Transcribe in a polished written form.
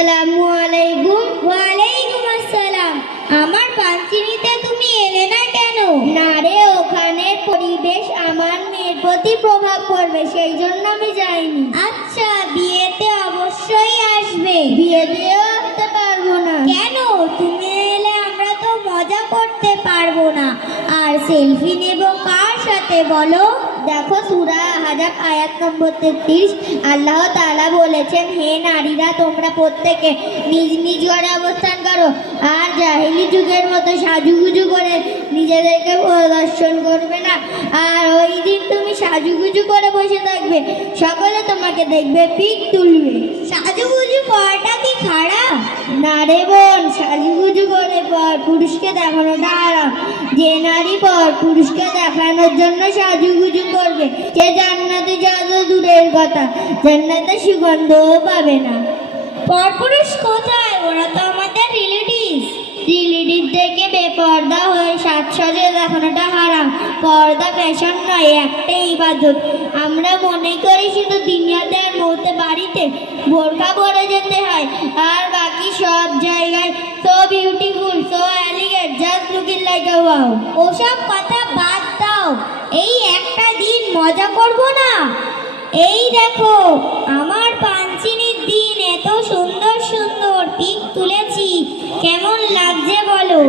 আসসালামু আলাইকুম। ওয়ালাইকুম আসসালাম। আমার পাঞ্চিনিতে তুমি এলে না কেন? না রে, ওখানের পরিবেশ আমার মেয়ের প্রতি প্রভাব পড়বে, সেই জন্য আমি যাইনি। আচ্ছা, বিয়েতে অবশ্যই আসবে। বিয়েতেও আসতে পারবো না। কেন? তুমি এলে আমরা তো মজা করতে পারবো না। আর সেলফি নেব কার সাথে বলো? দেখো সূরা আহজাব আয়াত নম্বর 33, আল্লাহ তাআলা বলেছেন, হে নারীরা, তোমরা প্রত্যেকে নিজ নিজ ঘরে অবস্থান করো আর জাহেলি যুগের মতো সাজুগুজু করে নিজেদেরকে প্রদর্শন করবে না। আর ওই দিন তুমি সাজুগুজু করে বসে থাকবে, সকলে তোমাকে দেখবে, পিক তুলবে। সাজুগুজু করাটা কি খারাপ? না রে বোন, সাজুগুজু করে পর পুরুষকে দেখানোটা হারাম। যে নারী পর পুরুষকে দেখানোর জন্য সাজুগুজু করবে, সে জান্নাতে যাওয়া দূরের কথা, জান্নাতে সুগন্ধও পাবে না। পরপুরুষ কোথায়? ওরা তো আমাদের রিলেটিভ থেকে বেপর্দা হয়ে সাজসজ্জা দেখানোটা হারাম। পর্দা ফ্যাশন নয়, একটাই ইবাদত। আমরা মনে করি শুধু দুনিয়াতে আর মৌতে বাড়িতে বোরকা পরে যেতে হয়, আর বাকি সব জায়গায় so beautiful, so elegant, just looking like আ ওয়াও। ওসব কথা বাদ দাও, এই একটা দিন মজা করব না? এই দেখো, আমার পাঞ্চিনির দিন এত সুন্দর সুন্দর পিক তুলেছি, কেমন লাগছে বলো?